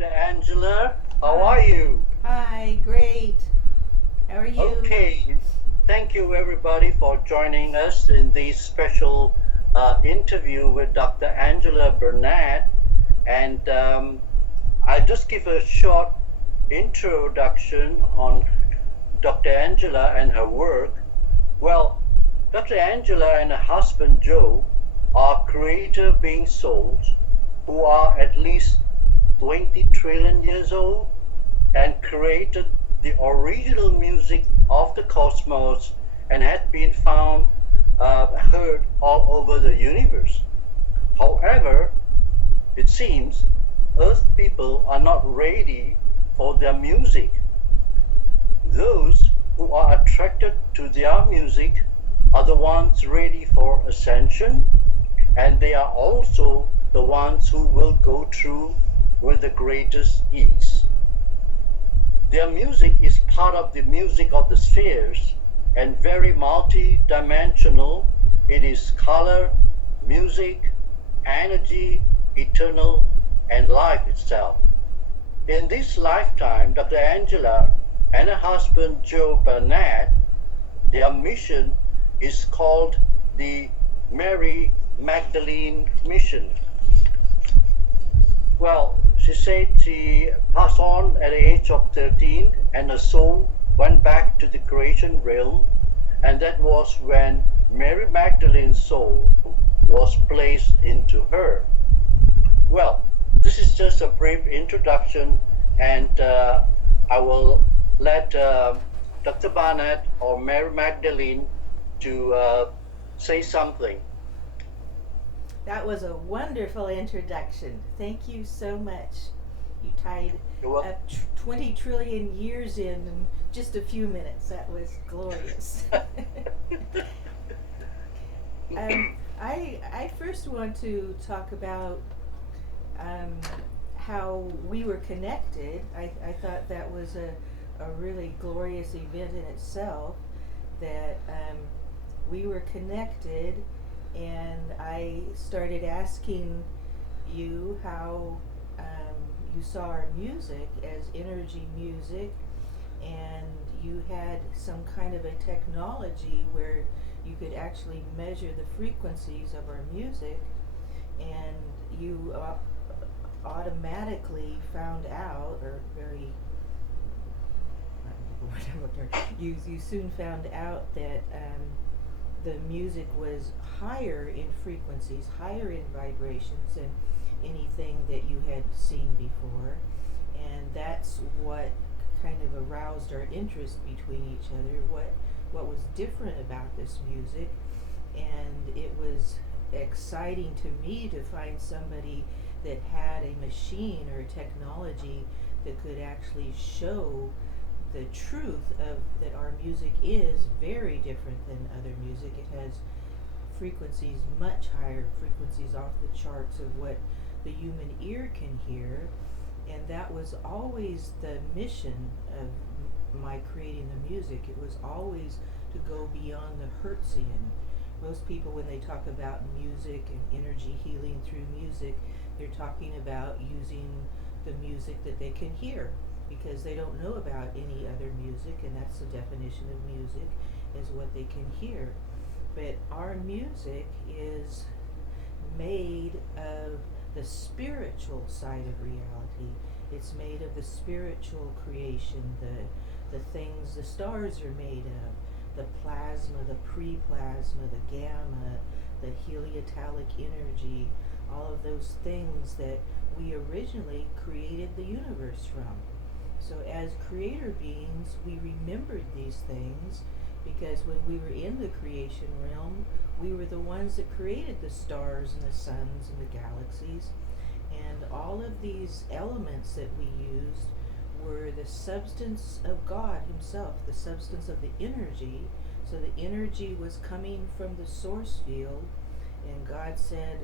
Dr. Angela. How are you? Hi, great. How are you? Okay. Thank you, everybody, for joining us in this special interview with Dr. Angela Burnett. And I'll just give a short introduction on Dr. Angela and her work. Well, Dr. Angela and her husband Joe are creator being souls who are at least 20 trillion years old and created the original music of the cosmos and had been found, heard all over the universe. However, it seems Earth people are not ready for their music. Those who are attracted to their music are the ones ready for ascension, and they are also the ones who will go through with the greatest ease. Their music is part of the music of the spheres and very multi-dimensional. It is color, music, energy, eternal, and life itself. In this lifetime, Dr. Angela and her husband Joe Burnett, their mission is called the Mary Magdalene mission. Well, she said she passed on at the age of 13 and her soul went back to the creation realm, and that was when Mary Magdalene's soul was placed into her. Well, this is just a brief introduction, and I will let Dr. Barnett or Mary Magdalene to say something. That was a wonderful introduction. Thank you so much. You tied You're welcome. up 20 trillion years in just a few minutes. That was glorious. I first want to talk about um, how we were connected. I thought that was a really glorious event in itself, that we were connected, and I started asking you how you saw our music as energy music, and you had some kind of a technology where you could actually measure the frequencies of our music, and you automatically found out, or very you soon found out that the music was higher in frequencies, higher in vibrations than anything that you had seen before, and that's what kind of aroused our interest between each other. What was different about this music, and it was exciting to me to find somebody that had a machine or technology that could actually show the truth of that our music is very different than other music. It has frequencies, much higher frequencies, off the charts of what the human ear can hear, and that was always the mission of my creating the music. It was always to go beyond the Hertzian. Most people, when they talk about music and energy healing through music, they're talking about using the music that they can hear, because they don't know about any other music, and that's the definition of music, is what they can hear. But our music is made of the spiritual side of reality. It's made of the spiritual creation, the things the stars are made of, the plasma, the pre-plasma, the gamma, the heliotalic energy, all of those things that we originally created the universe from. So as creator beings, we remembered these things because when we were in the creation realm, we were the ones that created the stars and the suns and the galaxies. And all of these elements that we used were the substance of God Himself, the substance of the energy. So the energy was coming from the source field, and God said,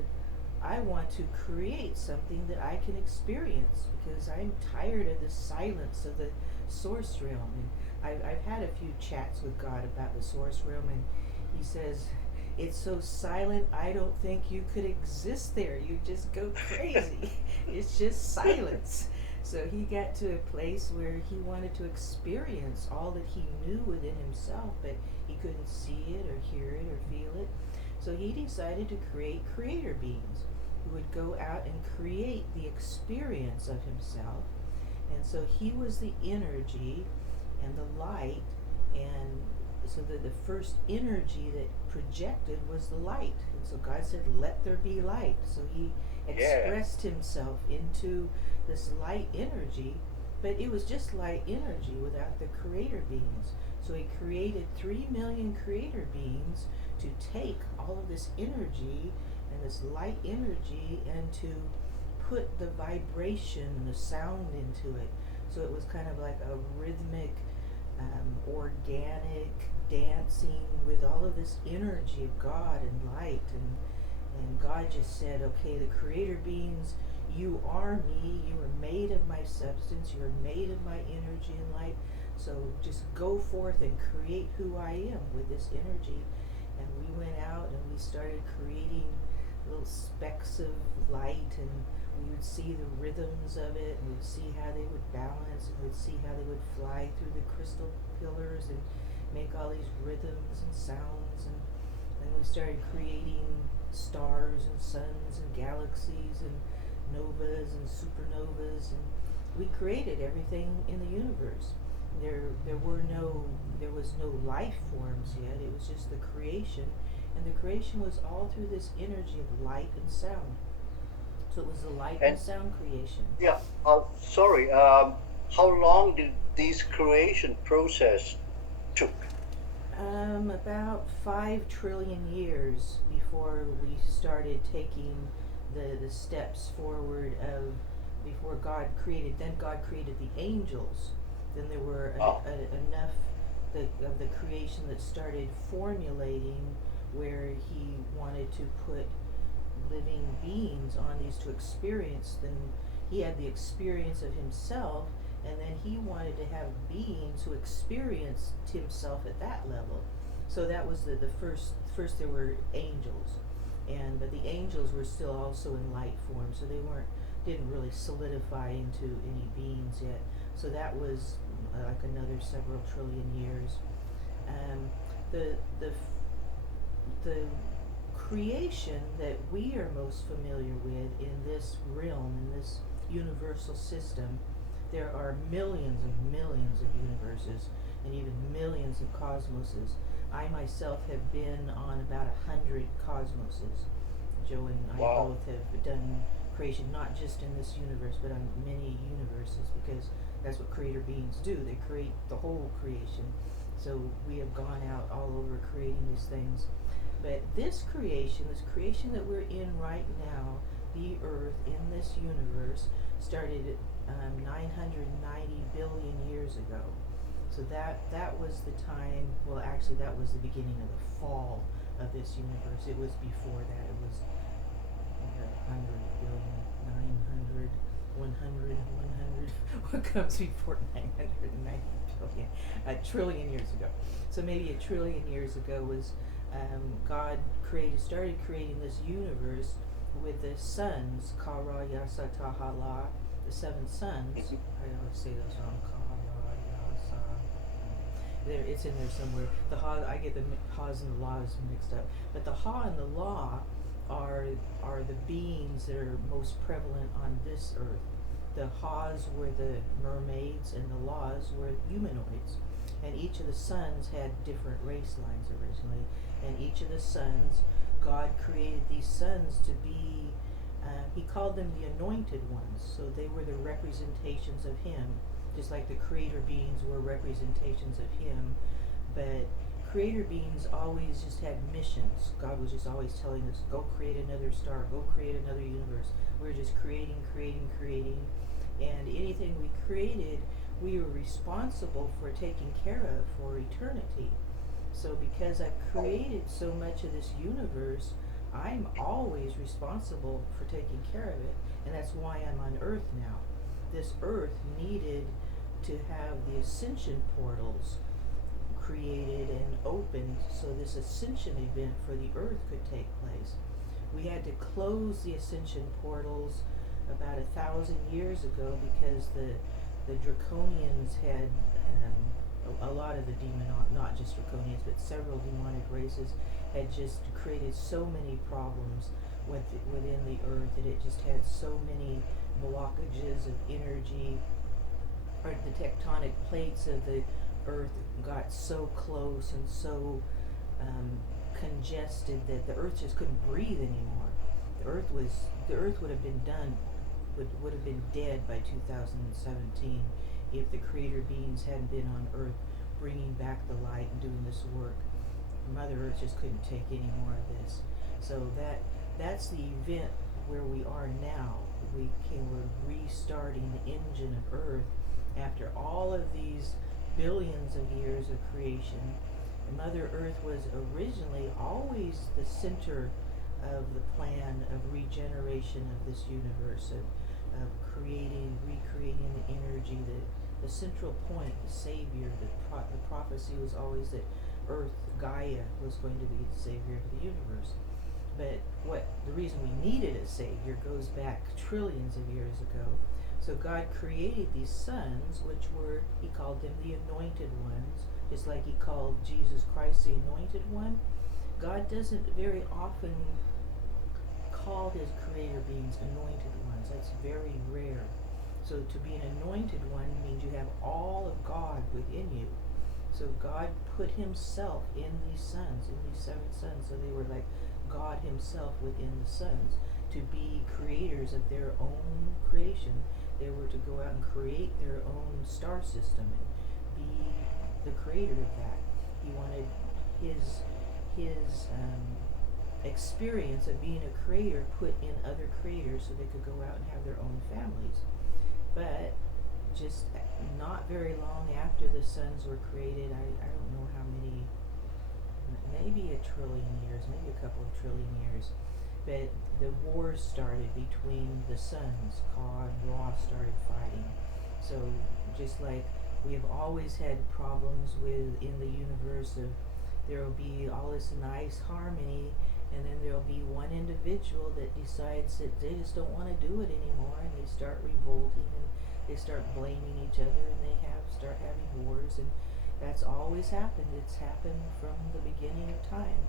I want to create something that I can experience, because I'm tired of the silence of the source realm. And I've had a few chats with God about the source realm, and He says, it's so silent, I don't think you could exist there. You just go crazy. It's just silence. So he got to a place where he wanted to experience all that he knew within himself, but he couldn't see it or hear it or feel it. So he decided to create creator beings who would go out and create the experience of himself. And so he was the energy and the light, and so the first energy that projected was the light. And so God said, let there be light. So he Yeah. expressed himself into this light energy, but it was just light energy without the creator beings. So he created 3 million creator beings to take all of this energy and this light energy and to put the vibration and the sound into it. So it was kind of like a rhythmic, organic dancing with all of this energy of God and light. And God just said, okay, the creator beings, you are me. You are made of my substance. You are made of my energy and light. So just go forth and create who I am with this energy. And we went out and we started creating little specks of light, and we would see the rhythms of it, and we'd see how they would balance, and we'd see how they would fly through the crystal pillars and make all these rhythms and sounds. And then we started creating stars and suns and galaxies and novas and supernovas, and we created everything in the universe. There was no life forms yet. It was just the creation, and the creation was all through this energy of light and sound. So it was the light and And sound creation. yeah, sorry. How long did this creation process took? About 5 trillion years before we started taking the steps forward of before God created. Then God created the angels. Then there were Oh, enough of the creation that started formulating where He wanted to put living beings on these to experience. Then He had the experience of Himself, and then He wanted to have beings who experienced Himself at that level. So that was the first there were angels, and but the angels were still also in light form, so they didn't really solidify into any beings yet. So that was like another several trillion years. Um, the the the creation that we are most familiar with in this realm, in this universal system, there are millions of universes and even millions of cosmoses. I myself have been on about 100 cosmoses. Joe and I wow. both have done creation, not just in this universe, but on many universes, because that's what creator beings do. They create the whole creation. So we have gone out all over creating these things. But this creation that we're in right now, the Earth in this universe, started 990 billion years ago. So that was the time. Well, actually, that was the beginning of the fall of this universe. It was before that. It was 100 billion, 900, 100, 100. What comes before 990 billion? A trillion years ago. So maybe a trillion years ago was God started creating this universe with the suns, Kara, Yasa, Tahala, the 7 suns. Mhm. I always say those wrong. Kara, Yasa. There, it's in there somewhere. The Ha, I get the Ha's and the La's mixed up. But the Ha and the La are the beings that are most prevalent on this earth. The Ha's were the mermaids, and the La's were humanoids. And each of the suns had different race lines originally. And each of the suns, God created these suns to be, He called them the anointed ones. So they were the representations of Him, just like the creator beings were representations of Him. But creator beings always just had missions. God was just always telling us, go create another star, go create another universe. We're just creating. And anything we created, we were responsible for taking care of for eternity. So because I've created so much of this universe, I'm always responsible for taking care of it. And that's why I'm on Earth now. This Earth needed to have the ascension portals created and opened so this ascension event for the Earth could take place. We had to close the ascension portals about 1,000 years ago, because the draconians had a lot of the demon, not just draconians, but several demonic races had just created so many problems within the earth, that it just had so many blockages of energy, or the tectonic plates of the earth got so close and so congested that the earth just couldn't breathe anymore. The earth would have been done would have been dead by 2017 if the creator beings hadn't been on earth bringing back the light and doing this work. Mother Earth just couldn't take any more of this. So that's the event where we are now. We're restarting the engine of Earth after all of these billions of years of creation. And Mother Earth was originally always the center of the plan of regeneration of this universe, of recreating the energy, the central point, the savior. The prophecy was always that Earth, Gaia, was going to be the savior of the universe. But the reason we needed a savior goes back trillions of years ago. So God created these sons, which he called them the anointed ones, just like he called Jesus Christ the anointed one. God doesn't very often call his creator beings anointed ones. That's very rare. So to be an anointed one means you have all of God within you. So God put himself in these sons, in these 7 sons. So they were like God himself within the sons, to be creators of their own creation. They were to go out and create their own star system and be the creator of that. He wanted his experience of being a creator put in other creators so they could go out and have their own families. But just not very long after the sons were created, I don't know how many, maybe 1 trillion years, maybe a couple of trillion years, but the wars started between the sons. Ka and Ra started fighting. So just like we have always had problems in the universe of, there will be all this nice harmony, and then there will be one individual that decides that they just don't want to do it anymore, and they start revolting, and they start blaming each other, and they start having wars. And that's always happened. It's happened from the beginning of time.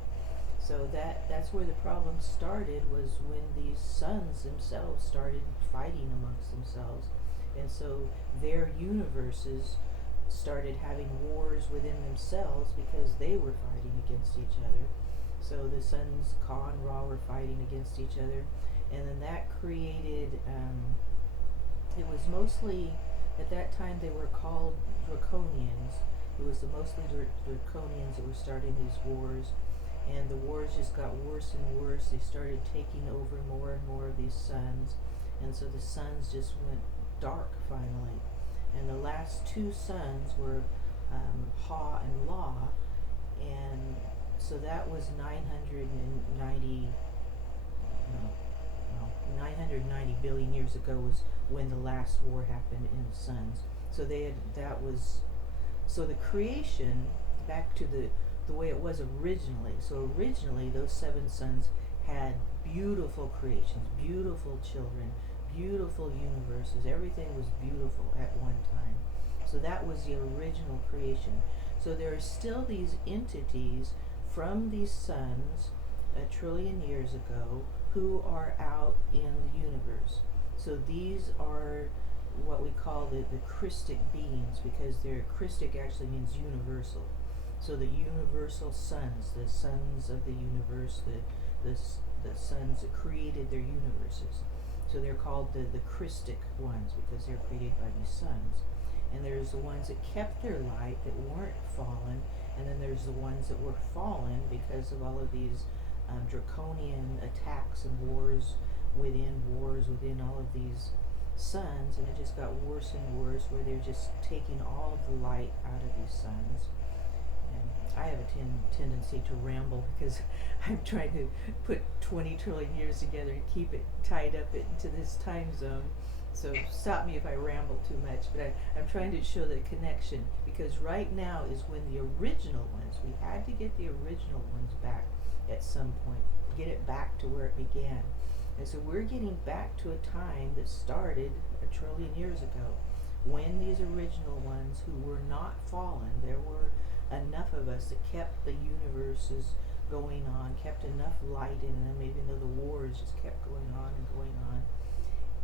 So that's where the problem started, was when these sons themselves started fighting amongst themselves. And so their universes started having wars within themselves because they were fighting against each other. So the sons, Ka and Ra, were fighting against each other. And then that created, it was mostly, at that time they were called draconians. It was mostly draconians that were starting these wars. And the wars just got worse and worse. They started taking over more and more of these suns. And so the suns just went dark finally. And the last 2 sons were Ha and La. And so that was 990 billion years ago was when the last war happened in the suns. So so the creation, back to the way it was originally. So originally those 7 sons had beautiful creations, beautiful children, beautiful universes. Everything was beautiful at one time. So that was the original creation. So there are still these entities from these suns 1 trillion years ago who are out in the universe. So these are what we call the Christic beings, because Christic actually means universal. So the universal sons, the sons of the universe, the sons that created their universes. So they're called the Christic ones because they're created by these sons. And there's the ones that kept their light, that weren't fallen, and then there's the ones that were fallen because of all of these draconian attacks and wars within all of these suns. And it just got worse and worse, where they're just taking all of the light out of these suns. I have a tendency to ramble because I'm trying to put 20 trillion years together and keep it tied up into this time zone. So stop me if I ramble too much, but I'm trying to show the connection, because right now is when the original ones, we had to get the original ones back at some point, get it back to where it began. And so we're getting back to a time that started 1 trillion years ago, when these original ones who were not fallen, there were enough of us that kept the universes going on, kept enough light in them, even though the wars just kept going on and going on.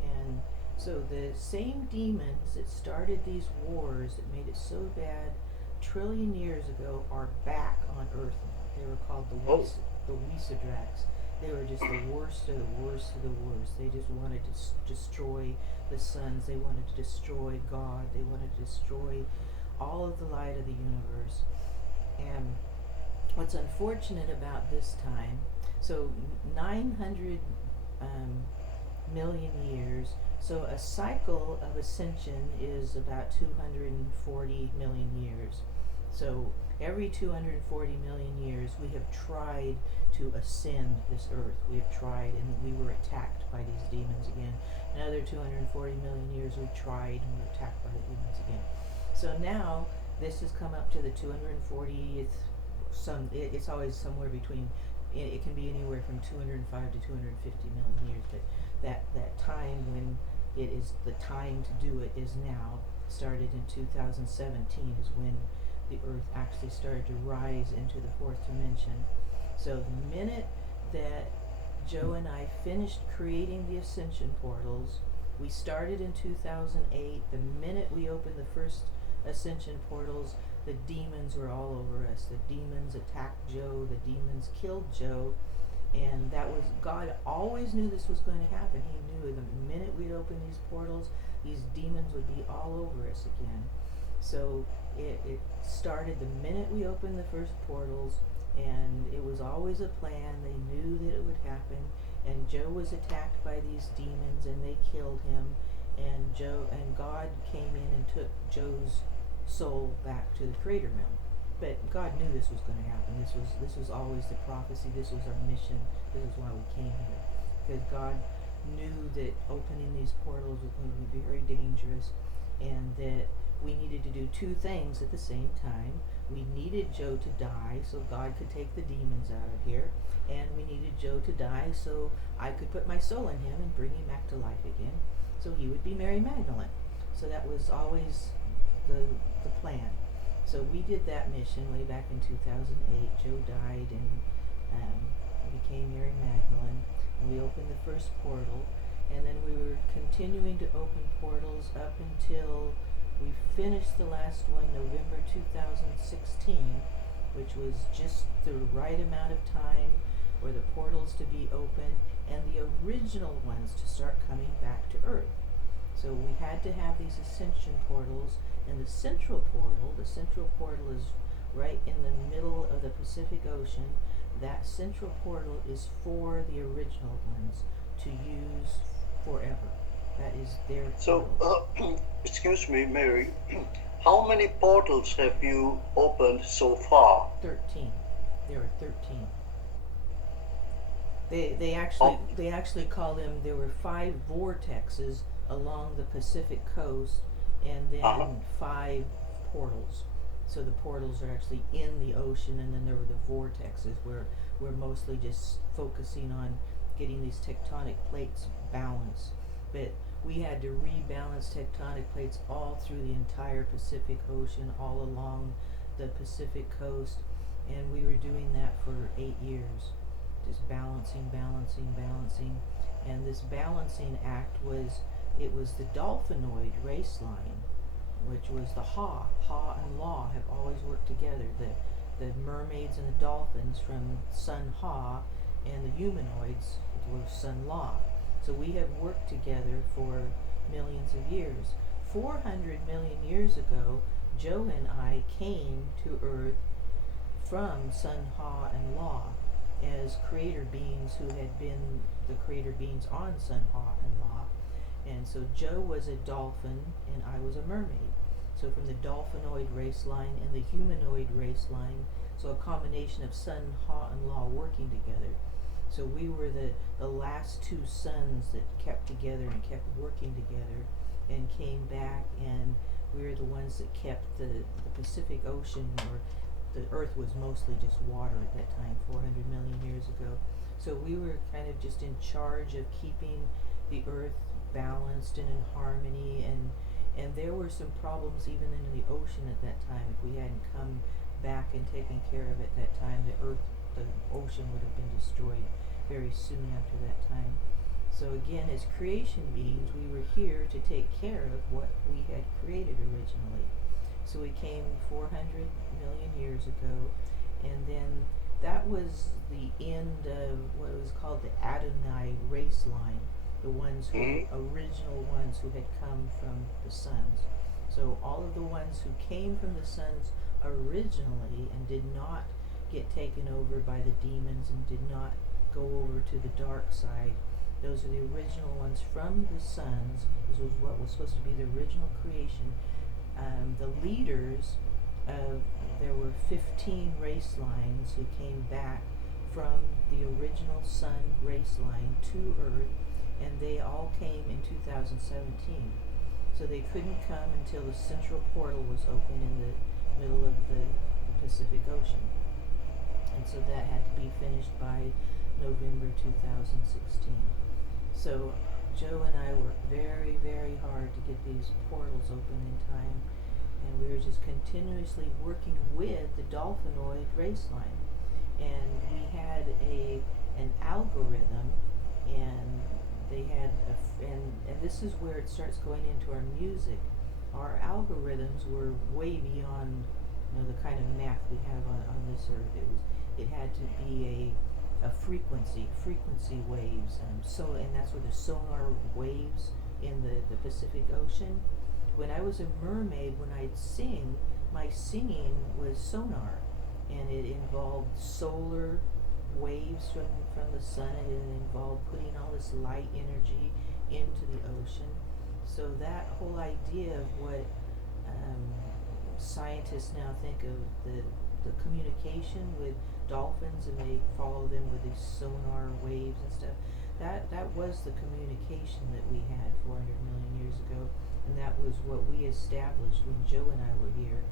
And so the same demons that started these wars that made it so bad 1 trillion years ago are back on Earth now. They were called Oh, the Weesadrax. They were just the worst of the worst of the worst. They just wanted to destroy the suns. They wanted to destroy God. They wanted to destroy all of the light of the universe. And what's unfortunate about this time, so 900 um, million years, so a cycle of ascension is about 240 million years. So every 240 million years we have tried to ascend this earth. We have tried, and we were attacked by these demons again. Another 240 million years we tried and we were attacked by the demons again. So now this has come up to the 240th. It's always somewhere between. It can be anywhere from 205 to 250 million years, but that time when it is the time to do it is now. Started in 2017 is when the earth actually started to rise into the fourth dimension. So the minute that Joe and I finished creating the ascension portals, we started in 2008. The minute we opened the first ascension portals, the demons were all over us. The demons attacked Joe, the demons killed Joe, and that was, God always knew this was going to happen. He knew the minute we'd open these portals, these demons would be all over us again. So it started the minute we opened the first portals, and it was always a plan. They knew that it would happen, and Joe was attacked by these demons, and they killed him, and God came in and took Joe's soul back to the Creator realm. But God knew this was going to happen. This was always the prophecy. This was our mission. This is why we came here, because God knew that opening these portals was going to be very dangerous, and that we needed to do two things at the same time. We needed Joe to die so God could take the demons out of here, and we needed Joe to die so I could put my soul in him and bring him back to life again, so he would be Mary Magdalene. So that was always the plan. So we did that mission way back in 2008. Joe died and became Mary Magdalene, and we opened the first portal, and then we were continuing to open portals up until we finished the last one November 2016, which was just the right amount of time for the portals to be open and the original ones to start coming back to Earth. So we had to have these ascension portals, and the central portal is right in the middle of the Pacific Ocean. That central portal is for the original ones to use forever. That is their so portal. excuse me, Mary. How many portals have you opened so far? 13. There are 13. Oh, They actually call them. There were 5 vortexes along the Pacific coast, and uh-huh. then 5 portals. So the portals are actually in the ocean, and then there were the vortexes where we're mostly just focusing on getting these tectonic plates balanced. But we had to rebalance tectonic plates all through the entire Pacific Ocean, all along the Pacific coast, and we were doing that for 8 years. Just balancing. And this balancing act was the dolphinoid race line, which was the Ha and La have always worked together. The mermaids and the dolphins from Sun Ha, and the humanoids were Sun La. So we have worked together for millions of years. 400 million years ago, Joe and I came to Earth from Sun Ha and La as creator beings who had been the creator beings on Sun Ha and La. And so Joe was a dolphin and I was a mermaid. So from the dolphinoid race line and the humanoid race line, so a combination of Sun, Ha, and La working together. So we were the last 2 suns that kept together and kept working together and came back, and we were the ones that kept the Pacific Ocean, or the Earth was mostly just water at that time, 400 million years ago. So we were kind of just in charge of keeping the earth balanced and in harmony, and there were some problems even in the ocean at that time. If we hadn't come back and taken care of it that time, the ocean would have been destroyed very soon after that time. So again, as creation beings, we were here to take care of what we had created originally. So we came 400 million years ago, and then that was the end of what was called the Adonai race line, the ones who Mm-hmm. original ones who had come from the suns. So all of the ones who came from the suns originally and did not get taken over by the demons and did not go over to the dark side, those are the original ones from the suns. This was what was supposed to be the original creation. The leaders of there were 15 race lines who came back from the original sun race line to Earth, and they all came in 2017. So they couldn't come until the central portal was open in the middle of the Pacific Ocean. And so that had to be finished by November 2016. So Joe and I worked very, very hard to get these portals open in time, and we were just continuously working with the dolphinoid race line. And we had an algorithm, and they had and this is where it starts going into our music. Our algorithms were way beyond the kind of math we have on this earth. It had to be a frequency waves. And that's where the sonar waves in the Pacific Ocean. When I was a mermaid, when I'd sing, my singing was sonar, and it involved solar waves from the sun, and it involved putting all this light energy into the ocean. So that whole idea of what scientists now think of the communication with dolphins, and they follow them with these sonar waves and stuff. That was the communication that we had 400 million years ago, and that was what we established when Joe and I were here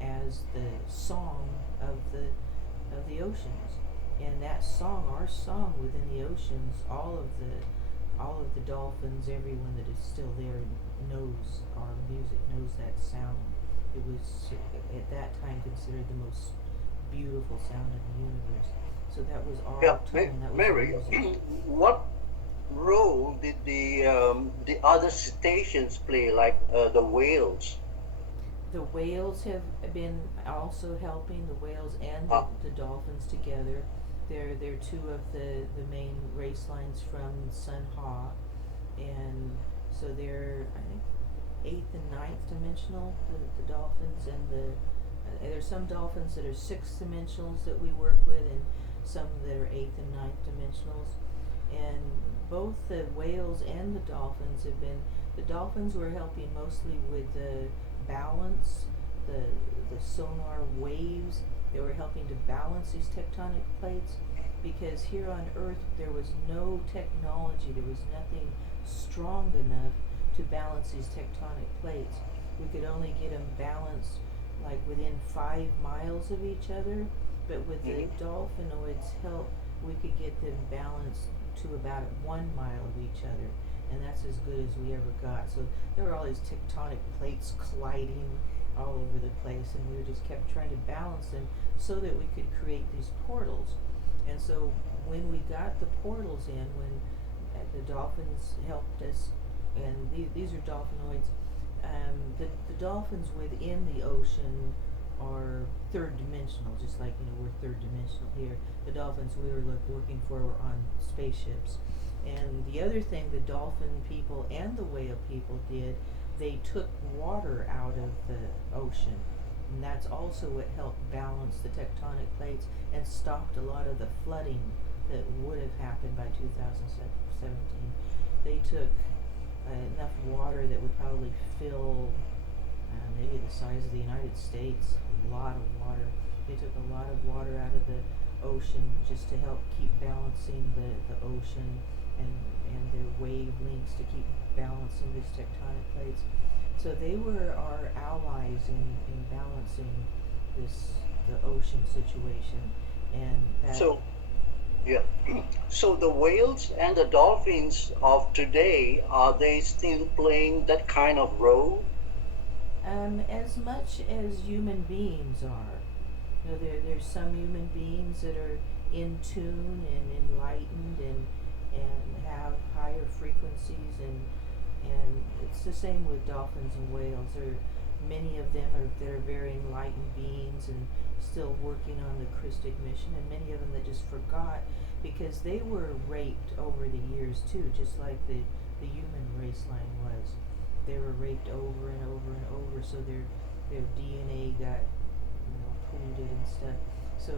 as the song of the oceans. And that song, our song within the oceans, all of the dolphins, everyone that is still there knows our music, knows that sound. It was at that time considered the most beautiful sound in the universe. So that was Yeah, our tone, that was our Mary, music. what role did the other cetaceans play, like the whales? The whales have been also helping, the whales and Uh, the dolphins together. They're two of the main race lines from Sun Ha, and so they're, I think, eighth and ninth dimensional, the dolphins, and there's some dolphins that are sixth dimensionals that we work with, and some that are eighth and ninth dimensionals. And both the whales and the dolphins have been, the dolphins were helping mostly with the balance, the sonar waves. They were helping to balance these tectonic plates, because here on Earth there was no technology, there was nothing strong enough to balance these tectonic plates. We could only get them balanced like within 5 miles of each other, but with the mhm. dolphinoids' help, we could get them balanced to about 1 mile of each other, and that's as good as we ever got. So there were all these tectonic plates colliding all over the place, and we just kept trying to balance them so that we could create these portals. And so when we got the portals in, when the dolphins helped us, and these are dolphinoids, the dolphins within the ocean are third dimensional, just like we're third dimensional here. The dolphins we were working for were on spaceships. And the other thing the dolphin people and the whale people did, they took water out of the ocean. And that's also what helped balance the tectonic plates and stopped a lot of the flooding that would have happened by 2017. They took enough water that would probably fill maybe the size of the United States, a lot of water. They took a lot of water out of the ocean just to help keep balancing the ocean, and their wavelengths to keep balancing these tectonic plates. So they were our allies in balancing the ocean situation, and that. So, Yeah. So the whales and the dolphins of today, are they still playing that kind of role? As much as human beings are. You know, there's some human beings that are in tune and enlightened and have higher frequencies, and it's the same with dolphins and whales. There are many of them are that are very enlightened beings and still working on the Christic mission, and many of them that just forgot because they were raped over the years too, just like the human race line was. They were raped over and over and over, so their DNA got, polluted and stuff. So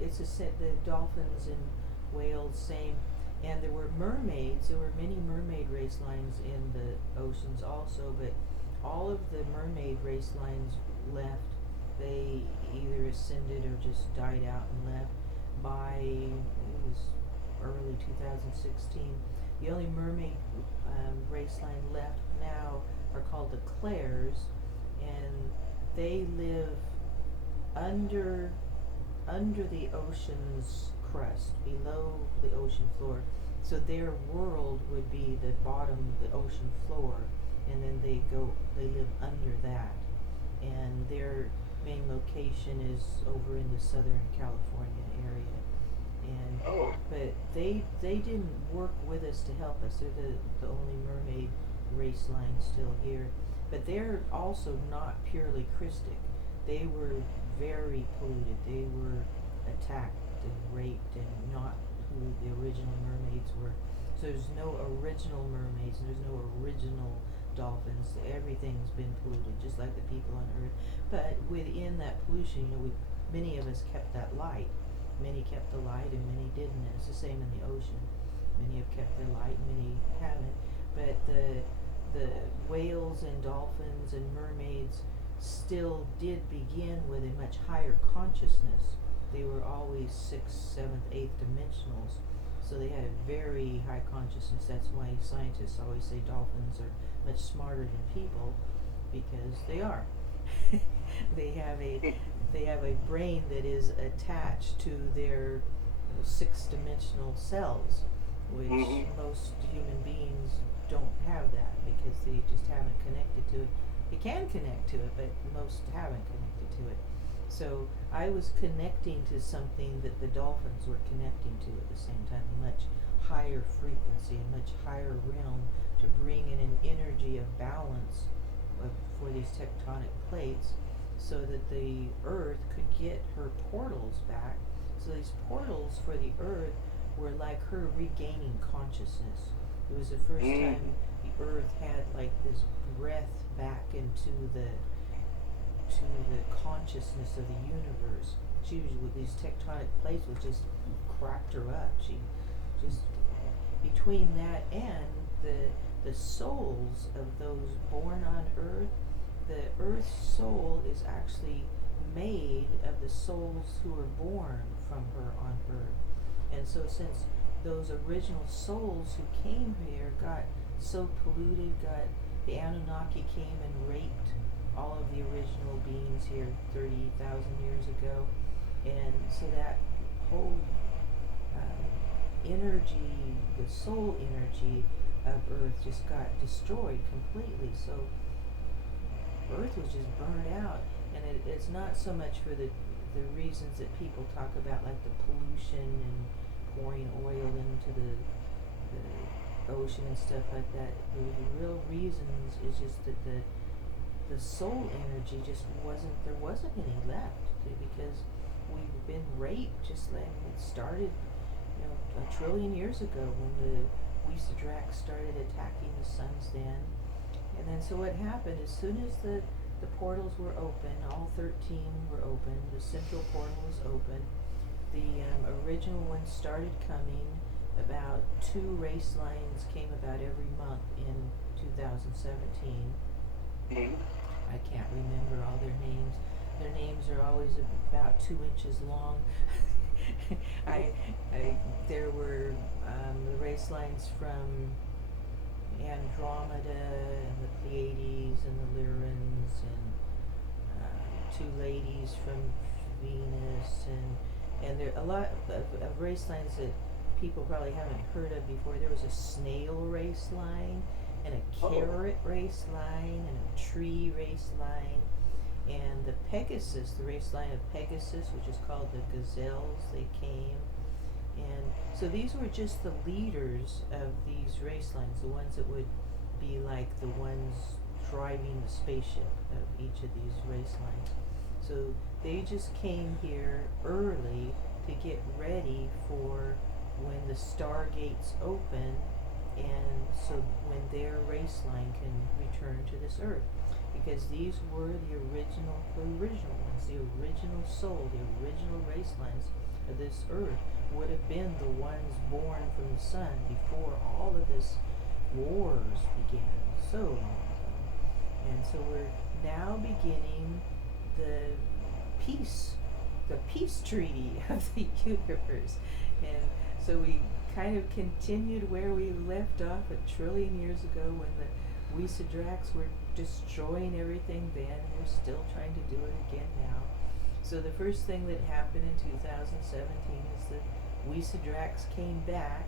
it's a set. The dolphins and whales, same. And there were mermaids. There were many mermaid race lines in the oceans also, but all of the mermaid race lines left. They either ascended or just died out and left by, it was early 2016. The only mermaid race line left now are called the Claires, and they live under under the ocean's crust, below the ocean floor. So their world would be the bottom of the ocean floor, and then they live under that. And their main location is over in the Southern California area. And Oh. but they didn't work with us to help us. They're the only mermaid race line still here. But they're also not purely Christic. They were very polluted. They were attacked and raped and not who the original mermaids were. So there's no original mermaids and there's no original dolphins. Everything's been polluted, just like the people on Earth. But within that pollution, many of us kept that light. Many kept the light and many didn't. And it's the same in the ocean. Many have kept their light, many haven't. But the whales and dolphins and mermaids still did begin with a much higher consciousness. They were always sixth, seventh, eighth dimensionals. So they had a very high consciousness. That's why scientists always say dolphins are much smarter than people, because they are. they have a they have a brain that is attached to their six dimensional cells, which Hmm. most human beings don't have that because they just haven't connected to it. You can connect to it, but most haven't connected to it. So I was connecting to something that the dolphins were connecting to at the same time, a much higher frequency, a much higher realm, to bring in an energy of balance for these tectonic plates so that the Earth could get her portals back. So these portals for the Earth were like her regaining consciousness. It was the first Mm. time the Earth had like this breath back into the consciousness of the universe. She was with these tectonic plates, which just cracked her up. She just, between that and the souls of those born on Earth, the Earth's soul is actually made of the souls who were born from her on Earth. And so since those original souls who came here got so polluted, the Anunnaki came and raped all of the original beings here 30,000 years ago. And so that whole energy, the soul energy of Earth just got destroyed completely. So Earth was just burned out. And it's not so much for the reasons that people talk about, like the pollution and pouring oil into the ocean and stuff like that. The real reasons is just that the soul energy just there wasn't any left, because we've been raped, just like it started, a trillion years ago when the Wisadrax started attacking the suns then. And then so what happened, as soon as the portals were open, all 13 were open, the central portal was open, the original ones started coming. About 2 race lines came about every month in 2017. Mm. I can't remember all their names. Their names are always about 2 inches long. I, there were the race lines from Andromeda and the Pleiades and the Lyrans, and 2 ladies from Venus, and And there a lot of race lines that people probably haven't heard of before. There was a snail race line, and a Oh, carrot race line, and a tree race line, and the Pegasus, the race line of Pegasus, which is called the Gazelles. They came, and so these were just the leaders of these race lines, the ones that would be like the ones driving the spaceship of each of these race lines. So they just came here early to get ready for when the stargates open, and so when their race line can return to this earth, because these were the original ones, the original soul, the original race lines of this earth would have been the ones born from the sun before all of this wars began so long ago. And so we're now beginning the peace, the peace treaty of the universe. And so we kind of continued where we left off a trillion years ago when the Wysidraks were destroying everything then. We're still trying to do it again now. So the first thing that happened in 2017 is the Wysidraks came back.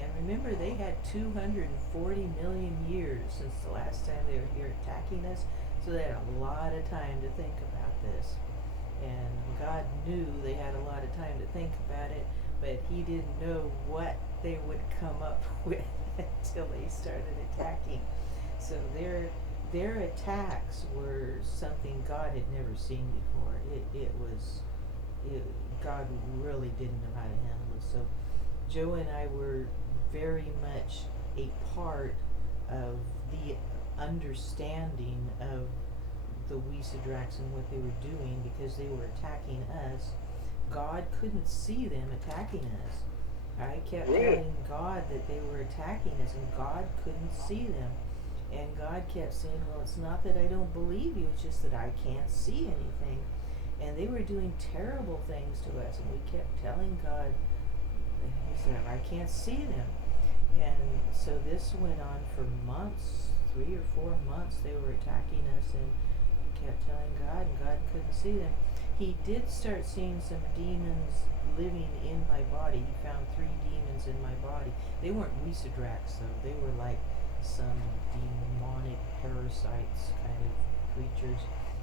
And remember, they had 240 million years since the last time they were here attacking us. So they had a lot of time to think about this. And God knew they had a lot of time to think about it, but He didn't know what they would come up with until they started attacking. So their attacks were something God had never seen before. God really didn't know how to handle it. So Joe and I were very much a part of the understanding of the Wysidraks and what they were doing because they were attacking us. God couldn't see them attacking us. I kept really? telling God that they were attacking us, and God couldn't see them. And God kept saying, well, it's not that I don't believe you, it's just that I can't see anything. And they were doing terrible things to us, and we kept telling God, He said, I can't see them. And so this went on for months, 3 or 4 months. They were attacking us, and kept telling God, and God couldn't see them. He did start seeing some demons living in my body. He found 3 demons in my body. They weren't Wysidraks, though. They were like some demonic parasites kind of creatures.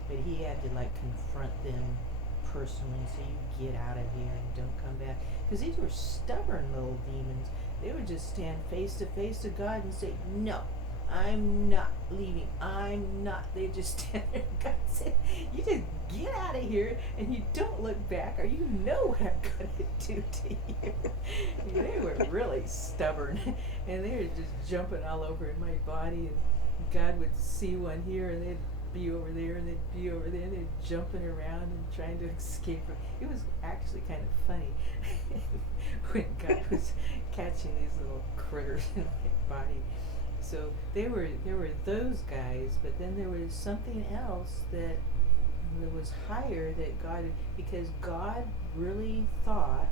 But he had to like confront them personally and say, you get out of here and don't come back. Because these were stubborn little demons. They would just stand face to God and say, no, I'm not leaving. I'm not. They just stand there and God said, you just get out of here and you don't look back or you know what I'm going to do to you. They were really stubborn and they were just jumping all over in my body, and God would see one here and they'd be over there and they'd be over there and they're jumping around and trying to escape from. It was actually kind of funny when God was catching these little critters in my body. So there were those guys, but then there was something else that was higher that God, because God really thought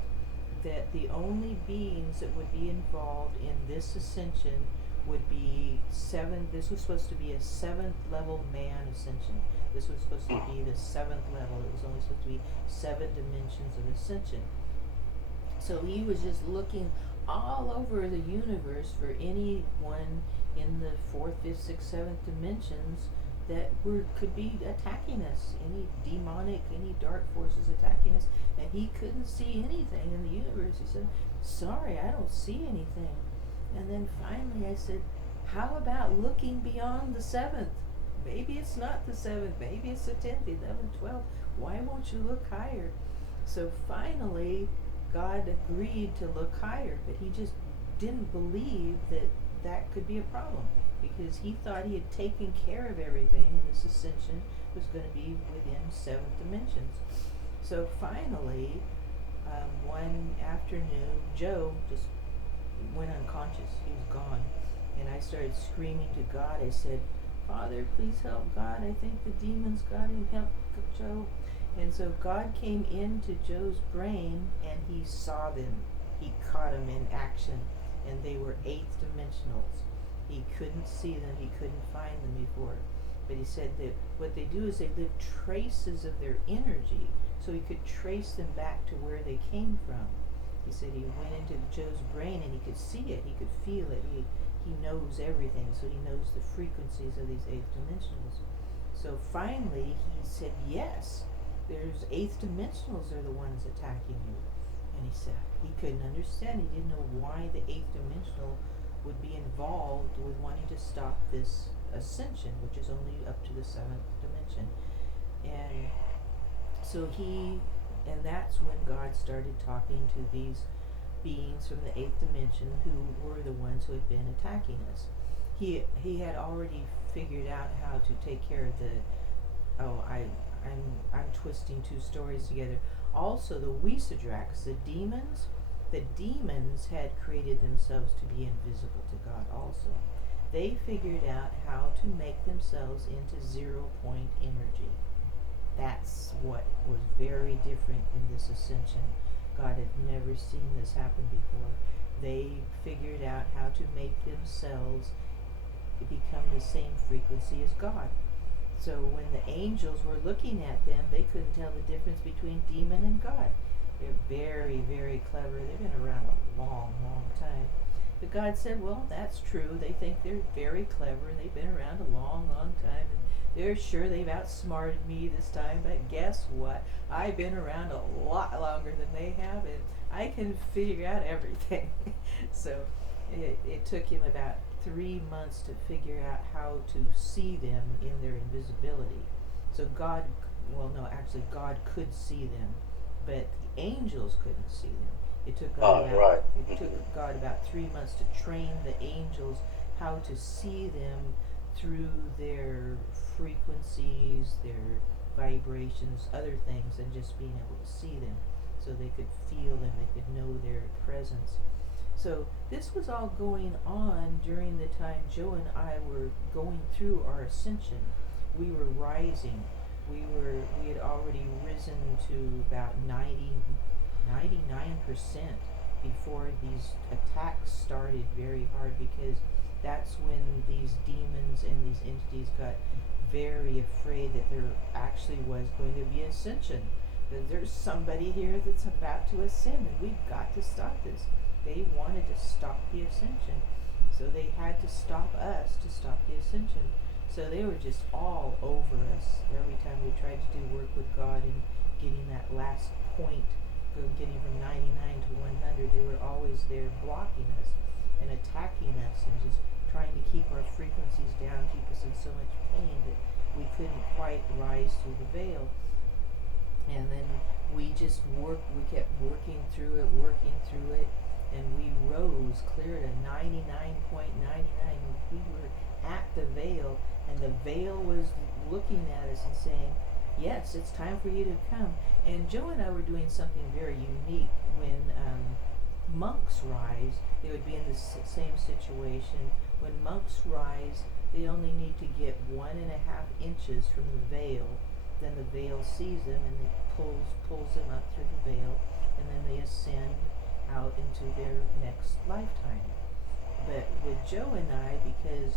that the only beings that would be involved in this ascension would be 7. This was supposed to be a 7th level man ascension. This was supposed to be the 7th level. It was only supposed to be 7 dimensions of ascension. So he was just looking all over the universe for anyone in the 4th, 5th, 6th, 7th dimensions that could be attacking us, any demonic, any dark forces attacking us, and he couldn't see anything in the universe. He said, sorry, I don't see anything. And then finally I said, how about looking beyond the 7th? Maybe it's not the 7th, maybe it's the 10th, 11th, 12th. Why won't you look higher? So finally God agreed to look higher, but he just didn't believe that that could be a problem, because he thought he had taken care of everything and this ascension was going to be within 7 dimensions. So finally, one afternoon, Joe just went unconscious. He was gone. And I started screaming to God. I said, Father, please help God. I think the demons got him. Help Joe. And so God came into Joe's brain and he saw them. He caught them in action. And they were 8th dimensionals. He couldn't see them. He couldn't find them before. But he said that what they do is they live traces of their energy. so he could trace them back to where they came from. He said he went into Joe's brain and he could see it, he could feel it. He knows everything, so he knows the frequencies of these eighth dimensionals. So finally he said, yes, there's eighth dimensionals are the ones attacking you. And he said he couldn't understand. He didn't know why the eighth dimensional would be involved with wanting to stop this ascension, which is only up to the seventh dimension. And so and that's when God started talking to these beings from the eighth dimension who were the ones who had been attacking us. He had already figured out how to take care of I'm twisting two stories together. Also the Wisadraks, the demons had created themselves to be invisible to God also. They figured out how to make themselves into 0-point energy. That's what was very different in this ascension. God had never seen this happen before. They figured out how to make themselves become the same frequency as God. So when the angels were looking at them, they couldn't tell the difference between demon and God. They're very, very clever. They've been around a long, long time. But God said, well, that's true. They think they're very clever. They've been around a long, long time. And they're sure they've outsmarted me this time. But guess what? I've been around a lot longer than they have, and I can figure out everything. So it took him about 3 months to figure out how to see them in their invisibility. So God could see them, but the angels couldn't see them. It took God about 3 months to train the angels how to see them through their frequencies, their vibrations, other things, and just being able to see them, so they could feel them, they could know their presence. So this was all going on during the time Joe and I were going through our ascension. We were rising. We had already risen to about 99% before these attacks started very hard, because that's when these demons and these entities got very afraid that there actually was going to be ascension. That there's somebody here that's about to ascend, and we've got to stop this. They wanted to stop the ascension, so they had to stop us to stop the ascension. So they were just all over us every time we tried to do work with God and getting that last point, getting from 99 to 100. They were always there blocking us and attacking us and just trying to keep our frequencies down, keep us in so much pain that we couldn't quite rise through the veil. And then we kept working through it, and we rose clear to 99.99. We were at the veil, and the veil was looking at us and saying, yes, it's time for you to come. And Joe and I were doing something very unique. When monks rise, they would be in the same situation. When monks rise, they only need to get 1.5 inches from the veil. Then the veil sees them and it pulls them up through the veil, and then they ascend out into their next lifetime. But with Joe and I, because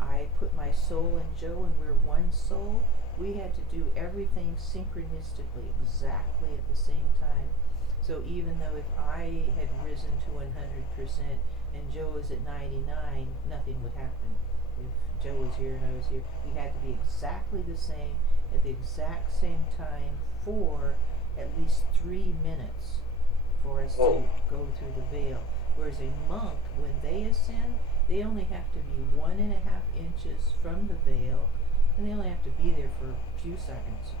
I put my soul in Joe and we're one soul, we had to do everything synchronistically, exactly at the same time. So even though if I had risen to 100% and Joe was at 99, nothing would happen. If Joe was here and I was here, we had to be exactly the same at the exact same time for at least 3 minutes for us to go through the veil. Whereas a monk, when they ascend, they only have to be 1.5 inches from the veil, and they only have to be there for a few seconds.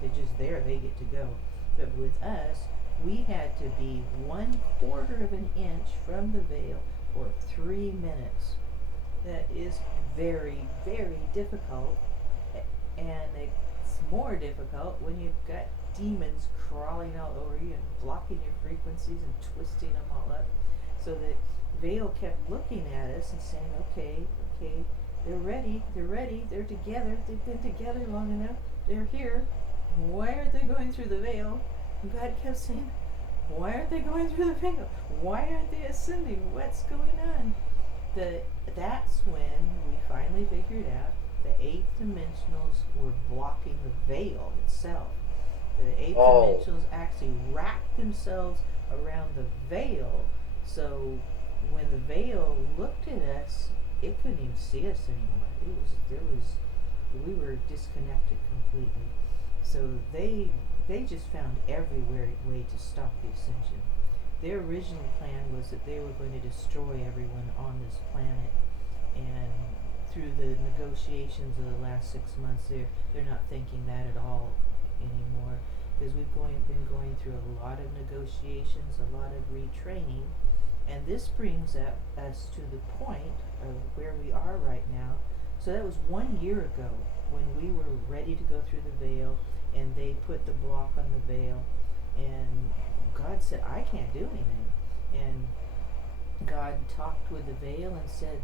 They're just there, they get to go. But with us, we had to be 1/4 of an inch from the veil for 3 minutes. That is very, very difficult, and it's more difficult when you've got demons crawling all over you and blocking your frequencies and twisting them all up. So the veil kept looking at us and saying, okay, they're ready, they're together, they've been together long enough, they're here. Why aren't they going through the veil? And God kept saying, why aren't they going through the veil? Why aren't they ascending? What's going on? That's when we finally figured out the eighth dimensionals were blocking the veil itself. The eighth Oh, dimensionals actually wrapped themselves around the veil, so when the veil looked at us, it couldn't even see us anymore. We were disconnected completely. So they just found every way to stop the ascension. Their original plan was that they were going to destroy everyone on this planet, and through the negotiations of the last 6 months, they're not thinking that at all anymore, because been going through a lot of negotiations, a lot of retraining, and this brings us to the point of where we are right now. So that was 1 year ago when we were ready to go through the veil, and they put the block on the veil, and God said, I can't do anything. And God talked with the veil and said,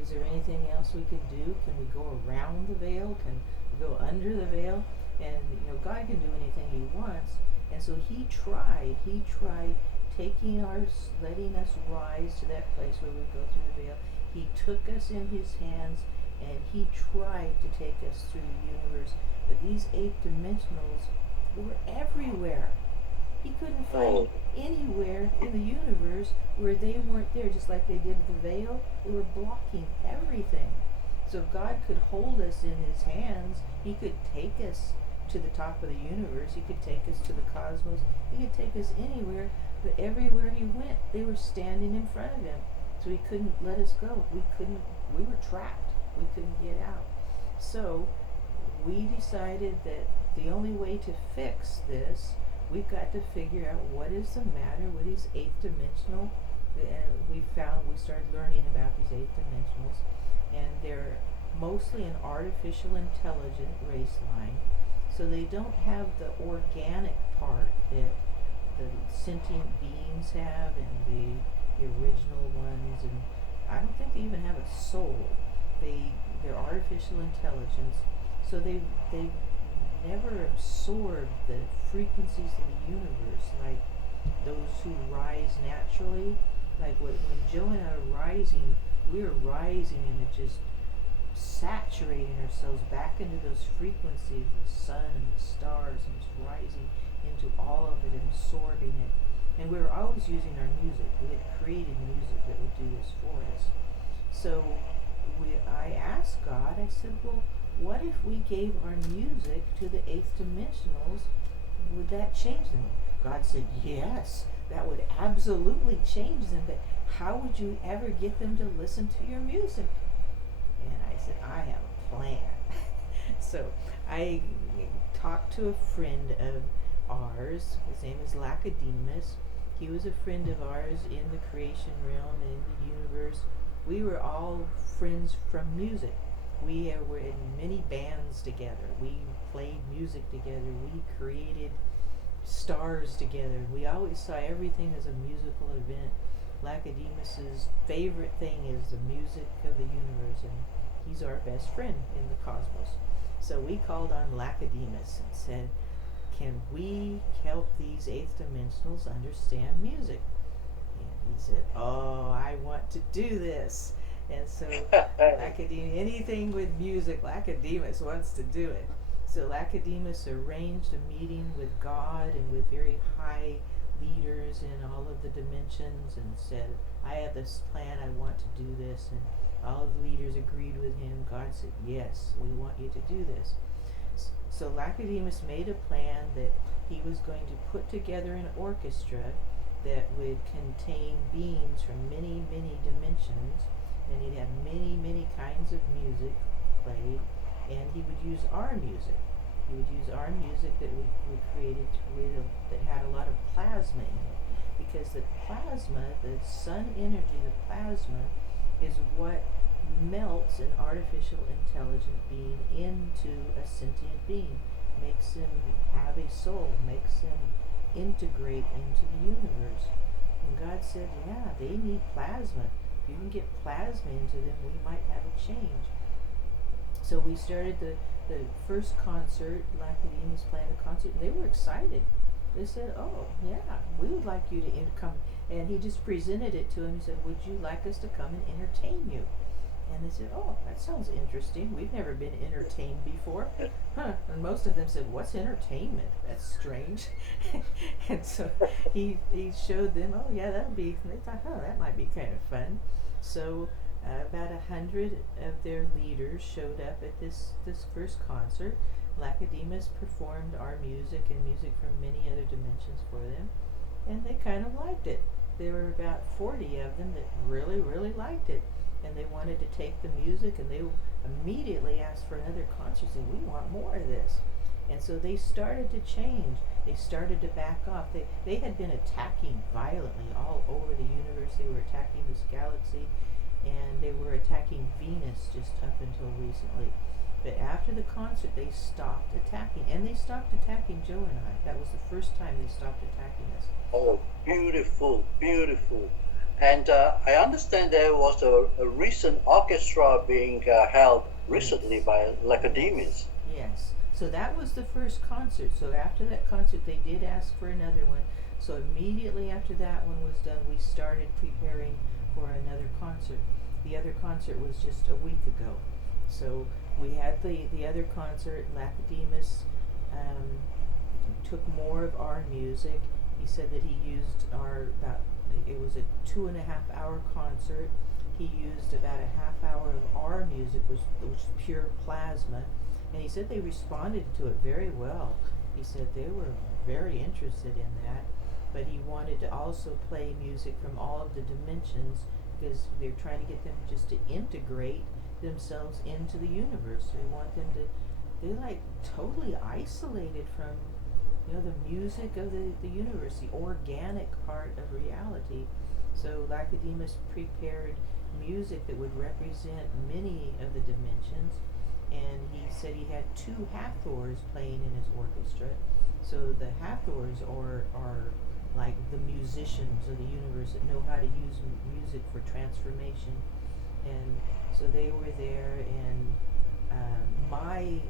is there anything else we can do? Can we go around the veil? Can we go under the veil? And God can do anything He wants. And so He tried letting us rise to that place where we go through the veil. He took us in His hands, and He tried to take us through the universe. But these eighth dimensionals were everywhere. He couldn't find oh, anywhere in the universe where they weren't there, just like they did the veil. They were blocking everything. So God could hold us in His hands. He could take us to the top of the universe. He could take us to the cosmos. He could take us anywhere. But everywhere He went, they were standing in front of Him. So He couldn't let us go. We were trapped. We couldn't get out. So we decided that the only way to fix this, we've got to figure out what is the matter with these eighth dimensional. And we started learning about these eighth dimensionals, and they're mostly an artificial intelligent race line. So they don't have the organic part that the sentient beings have, and the original ones, and I don't think they even have a soul. They're artificial intelligence, so they never absorb the frequencies of the universe like those who rise naturally. Like when Joe and I are rising, we are rising into just saturating ourselves back into those frequencies, the sun and the stars, and just rising into all of it and absorbing it. And we were always using our music. We had created music that would do this for us. So I asked God, I said, well, what if we gave our music to the eighth dimensionals? Would that change them? God said, yes, that would absolutely change them, but how would you ever get them to listen to your music? And I said, I have a plan. So I talked to a friend of ours. His name is Lacedemus. He was a friend of ours in the creation realm and in the universe. We were all friends from music. We were in many bands together. We played music together. We created stars together. We always saw everything as a musical event. Lacedemus's favorite thing is the music of the universe, and he's our best friend in the cosmos. So we called on Lacedemus and said, can we help these eighth dimensionals understand music? And he said, oh, I want to do this. And so anything with music, Lacedemus wants to do it. So Lacedemus arranged a meeting with God and with very high leaders in all of the dimensions and said, I have this plan, I want to do this. And all of the leaders agreed with him. God said, yes, we want you to do this. So Lacedemus made a plan that he was going to put together an orchestra that would contain beings from many, many dimensions, and he'd have many, many kinds of music played, and he would use our music. He would use our music that we created that had a lot of plasma in it, because the plasma, the sun energy, the plasma, is what melts an artificial intelligent being into a sentient being, makes him have a soul, makes him integrate into the universe. And God said, yeah, they need plasma. If you can get plasma into them, we might have a change. So we started the first concert. Lacedemus planned a concert, and they were excited. They said, oh, yeah, we would like you to come. And he just presented it to him. He said, would you like us to come and entertain you? And they said, "Oh, that sounds interesting. We've never been entertained before." Huh. And most of them said, "What's entertainment? That's strange." And so he showed them, "Oh, yeah, that would be," they thought, "Oh, that might be kind of fun." So about 100 of their leaders showed up at this first concert. Lacedemus performed our music and music from many other dimensions for them, and they kind of liked it. There were about 40 of them that really, really liked it, and they wanted to take the music, and they immediately asked for another concert, saying, "We want more of this." And so they started to change. They started to back off. They had been attacking violently all over the universe. They were attacking this galaxy, and they were attacking Venus just up until recently. But after the concert, they stopped attacking, and they stopped attacking Joe and I. That was the first time they stopped attacking us. Oh, beautiful, beautiful. And I understand there was a recent orchestra being held recently Yes. by Yes. Lacedemus. Yes. So that was the first concert. So after that concert, they did ask for another one. So immediately after that one was done, we started preparing for another concert. The other concert was just a week ago. So we had the other concert. Lacedemus um, took more of our music. He said that he used our about, it was a 2.5 hour concert. He used about a half hour of our music, which was pure plasma, and he said they responded to it very well. He said they were very interested in that, but he wanted to also play music from all of the dimensions because they're trying to get them just to integrate themselves into the universe. They want them to, they're like totally isolated from, the music of the universe, the organic part of reality. So Lacedemus prepared music that would represent many of the dimensions, and he said he had two Hathors playing in his orchestra. So the Hathors are like the musicians of the universe that know how to use music for transformation, and so they were there, and my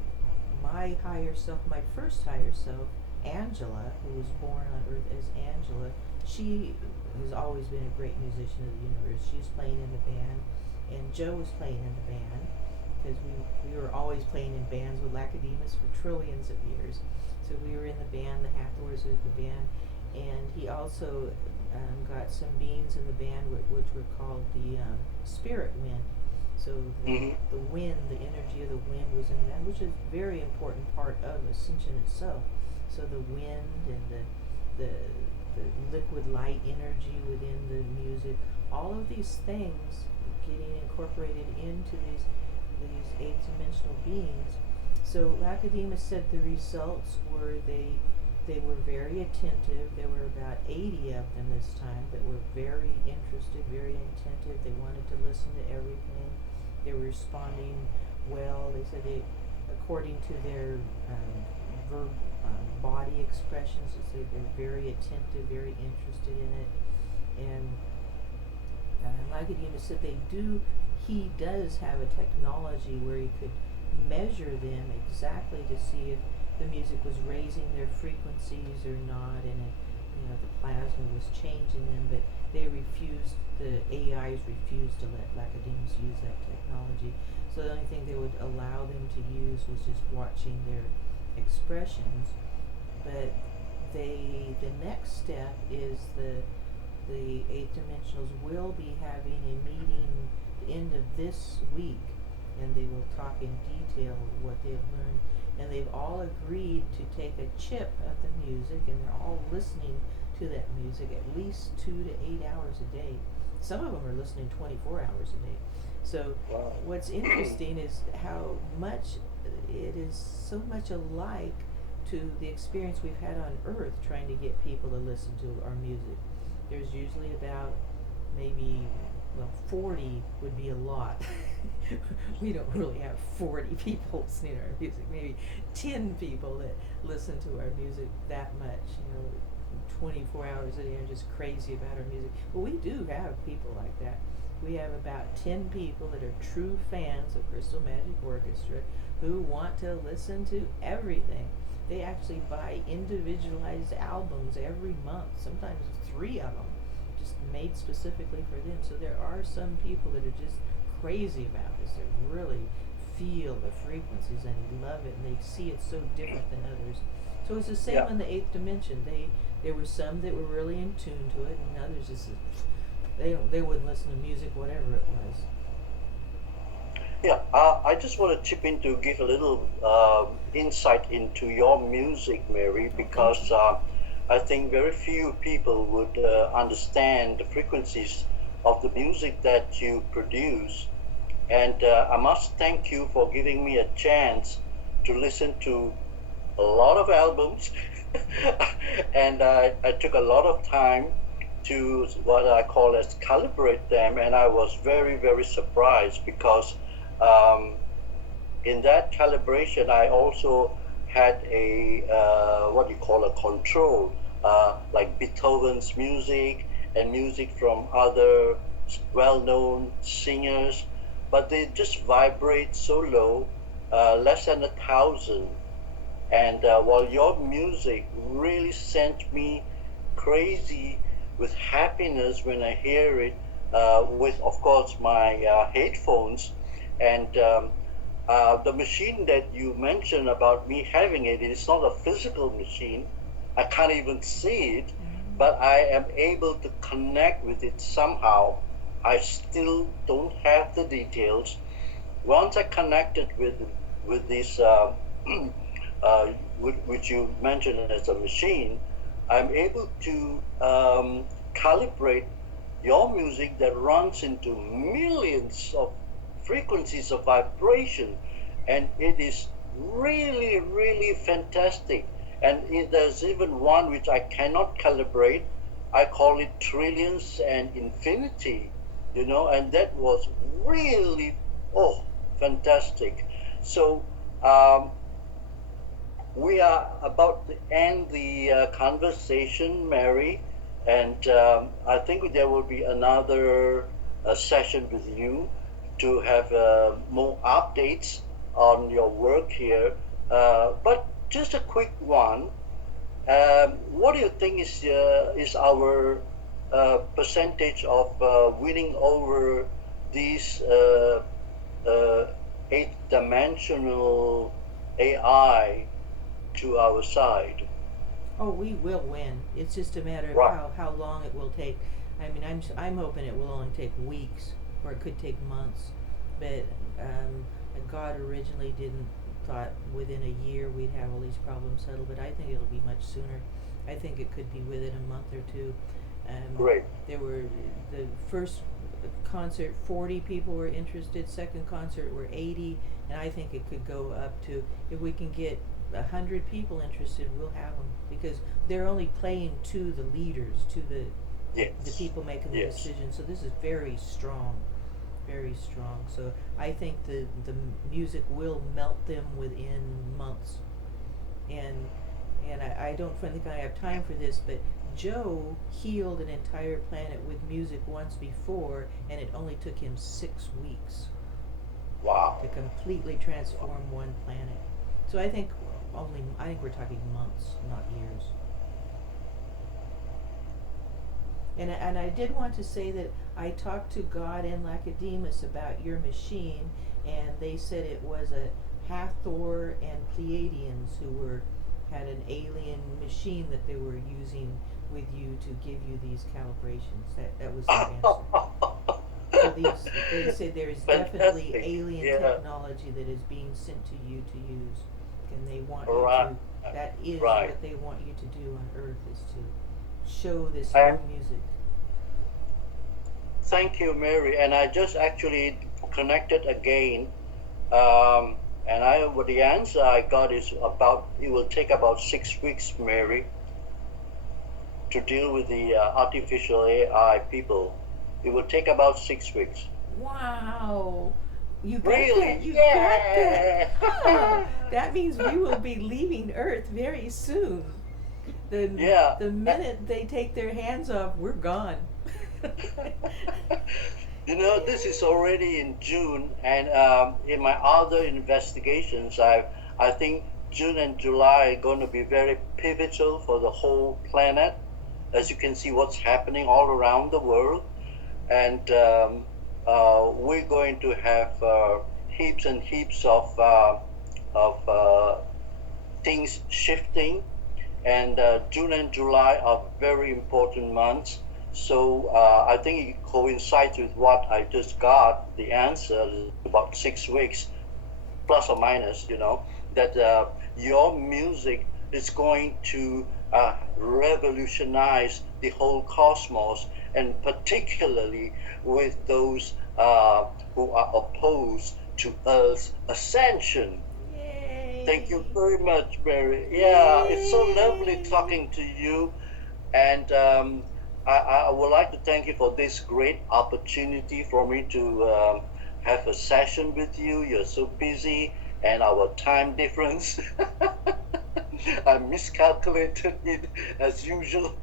higher self, my first higher self, Angela, who was born on Earth as Angela, she has always been a great musician of the universe. She's playing in the band, and Joe was playing in the band because we were always playing in bands with Lacedemus for trillions of years. So we were in the band, the Hathors were in the band, and he also got some beings in the band which were called the spirit wind. So Hmm. the wind, the energy of the wind was in that, which is a very important part of ascension itself. So the wind and the the liquid light energy within the music, all of these things getting incorporated into these eighth dimensional beings. So Lacedemus said the results were they were very attentive. There were about 80 of them this time that were very interested, very attentive. They wanted to listen to everything. They were responding well. They said they, according to their verb, body expressions, they said they're very attentive, very interested in it. And Lacedemus said he does have a technology where he could measure them exactly to see if the music was raising their frequencies or not, and the plasma was changing them, but the AIs refused to let Lacedemus use that technology. So the only thing they would allow them to use was just watching their expressions. But the next step is the eighth dimensionals will be having a meeting the end of this week, and they will talk in detail what they've learned. And they've all agreed to take a chip of the music, and they're all listening to that music at least 2 to 8 hours a day. Some of them are listening 24 hours a day. So Wow. what's interesting is how much it is so much alike to the experience we've had on Earth trying to get people to listen to our music. There's usually about maybe, 40 would be a lot. We don't really have 40 people listening to our music, maybe 10 people that listen to our music that much, 24 hours a day are just crazy about our music. But we do have people like that. We have about 10 people that are true fans of Crystal Magic Orchestra who want to listen to everything. They actually buy individualized albums every month, sometimes 3 of them, just made specifically for them. So there are some people that are just crazy about is they really feel the frequencies and love it, and they see it so different than others. So it's the same Yeah. in the eighth dimension. There were some that were really in tune to it, and others just they wouldn't listen to music, whatever it was. Yeah, I just want to chip in to give a little insight into your music, Mary, Oh, thank you. because I think very few people would understand the frequencies of the music that you produce. And I must thank you for giving me a chance to listen to a lot of albums. And I took a lot of time to what I call as calibrate them, and I was very, very surprised because um, in that calibration, I also had a what you call a control, like Beethoven's music and music from other well-known singers, but they just vibrate so low, less than 1,000. And while your music really sent me crazy with happiness when I hear it, with of course my headphones, and the machine that you mentioned about me having it is not a physical machine. I can't even see it, Mm. but I am able to connect with it somehow. I still don't have the details. Once I connected with this, uh, which you mentioned as a machine, I'm able to calibrate your music that runs into millions of frequencies of vibration, and it is really, really fantastic. And there's even one which I cannot calibrate. I call it trillions and infinity, and that was really, oh, fantastic. So um, we are about to end the conversation, Mary, and I think there will be another session with you to have more updates on your work here. But just a quick one. What do you think is our percentage of winning over these eighth dimensional AI to our side? Oh, we will win. It's just a matter of Right. how long it will take. I mean, I'm hoping it will only take weeks, or it could take months. But God originally didn't thought within a year we'd have all these problems settled. But I think it'll be much sooner. I think it could be within a month or two. Um, Great. there were the first concert, 40 people were interested. Second concert were 80, and I think it could go up to, if we can get 100 people interested, we'll have them, because they're only playing to the leaders, to the Yes. people making the Yes. decision. So this is very strong, very strong. So I think the music will melt them within months. And I don't think I have time for this, but Joe healed an entire planet with music once before, and it only took him 6 weeks Wow. to completely transform one planet. So I think we're talking months, not years. And I did want to say that I talked to God and Lacedemus about your machine, and they said it was a Hathor and Pleiadians who had an alien machine that they were using with you to give you these calibrations. That was their answer. So they say there is definitely Fantastic. alien Yeah. technology that is being sent to you to use, and they want you Right. to. That is Right. what they want you to do on Earth, is to show this new And music. thank you, Mary. And I just actually connected again. Um, and the answer I got is about, it will take about 6 weeks, Mary, to deal with the artificial AI people. It will take about 6 weeks. Wow, you got that! Really? You got that! Yeah. Ah, that means we will be leaving Earth very soon. The Yeah. the minute they take their hands off, we're gone. This is already in June, and in my other investigations, I think June and July are going to be very pivotal for the whole planet. As you can see, what's happening all around the world, and we're going to have heaps and heaps of things shifting, and June and July are very important months. So I think it coincides with what I just got. The answer is about 6 weeks, plus or minus. That your music is going to revolutionize the whole cosmos, and particularly with those who are opposed to Earth's ascension. Thank you Yay! very much, Mary. Yeah, it's so lovely Yay! talking to you. And I would like to thank you for this great opportunity for me to have a session with you. You're so busy, and our time difference. I miscalculated it as usual,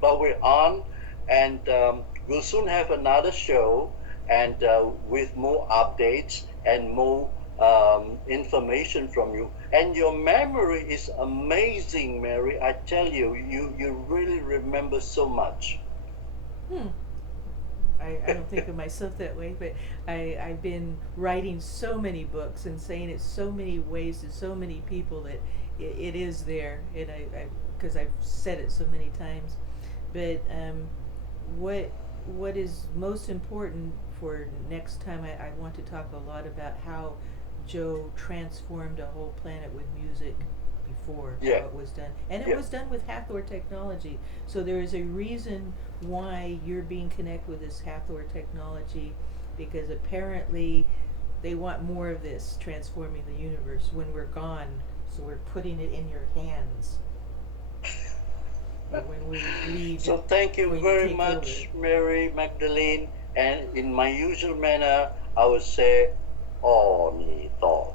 but we're on, and we'll soon have another show, and with more updates and more information from you. And your memory is amazing, Mary. I tell you, you really remember so much. Hmm. I don't think of myself that way, but I've been writing so many books and saying it so many ways to so many people that it is there, and because I've said it so many times. But what what is most important for next time, I want to talk a lot about how Joe transformed a whole planet with music before, how Yeah, it was done. And it yeah. was done with Hathor Technology. So there is a reason why you're being connected with this Hathor Technology, because apparently they want more of this transforming the universe when we're gone. So we're putting it in your hands when we leave So thank you for you to very take over. much, Mary Magdalene. And in my usual manner, I would say, Oni Thought.